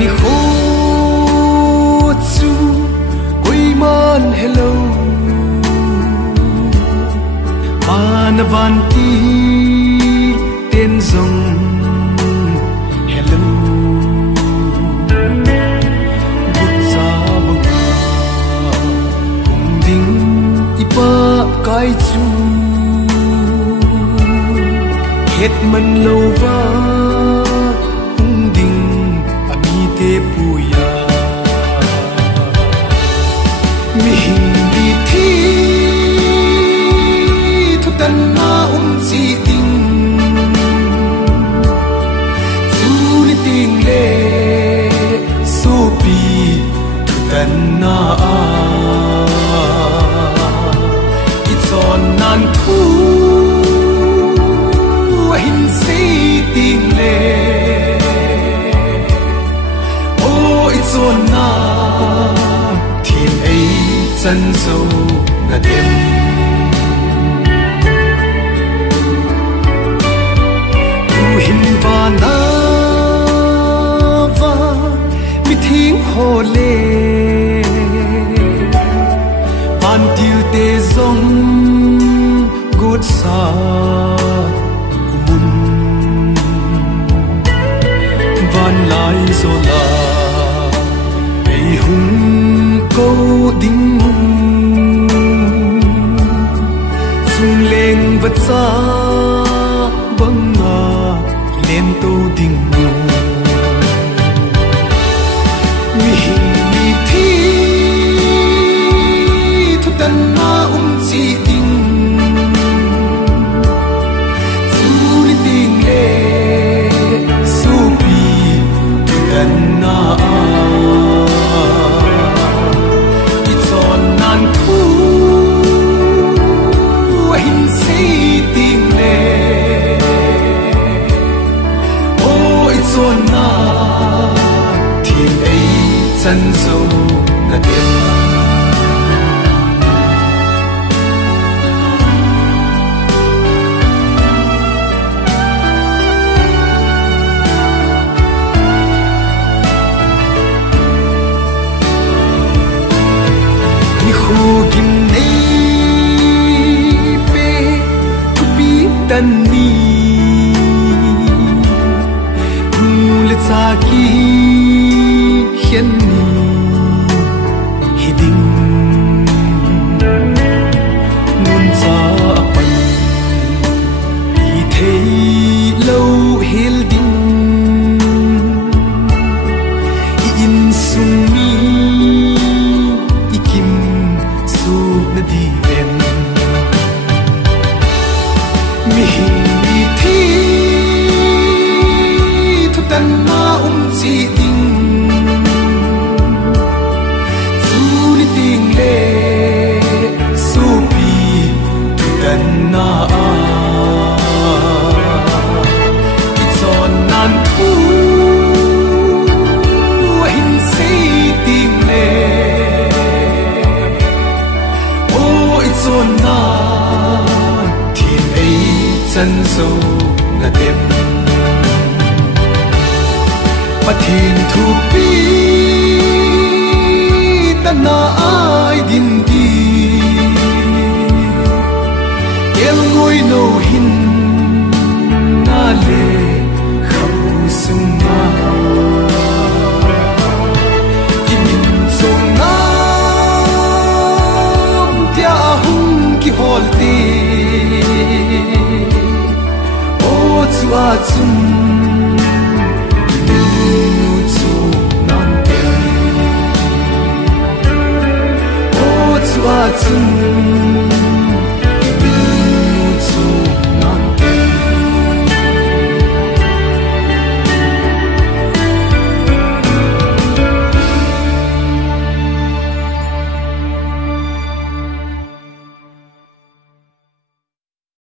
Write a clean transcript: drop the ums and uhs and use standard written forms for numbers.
ni kho chu koi man hello man van ti ten zong hello gut za banga hung ding ipa kai chu het man lo va hung ding ami te puya mi hing di thi thu tan na chi ting chu ni ting le su pi thu tan na it's on nan thu hin si ting le oh it's on na thiên ấy chân dâu là đêm tu hin va na va mi thing hồ lê van tiêu tê zong good sa mun van lai zo la ei hung câu đinh sung lên vật xa băng ngà lên tô đinh mi hình mi thi thu tân na chi đinh su li đinh lệ su pi thu tân na chân dâu là đêm ni khu kim nei pe tu pi tan ni tu le cha ki hiền hi ding nun cha pan hi thei lâu hel ding in sung mi ikim su na di ven mi hi thi thu tan na chi ding chân dâu là đêm và thiên thu pi ta na ai din đi em ngồi nô hin na lệ khâu sung na in sung na tia hung ki hol ti chua chung nu chu nan te o chua chung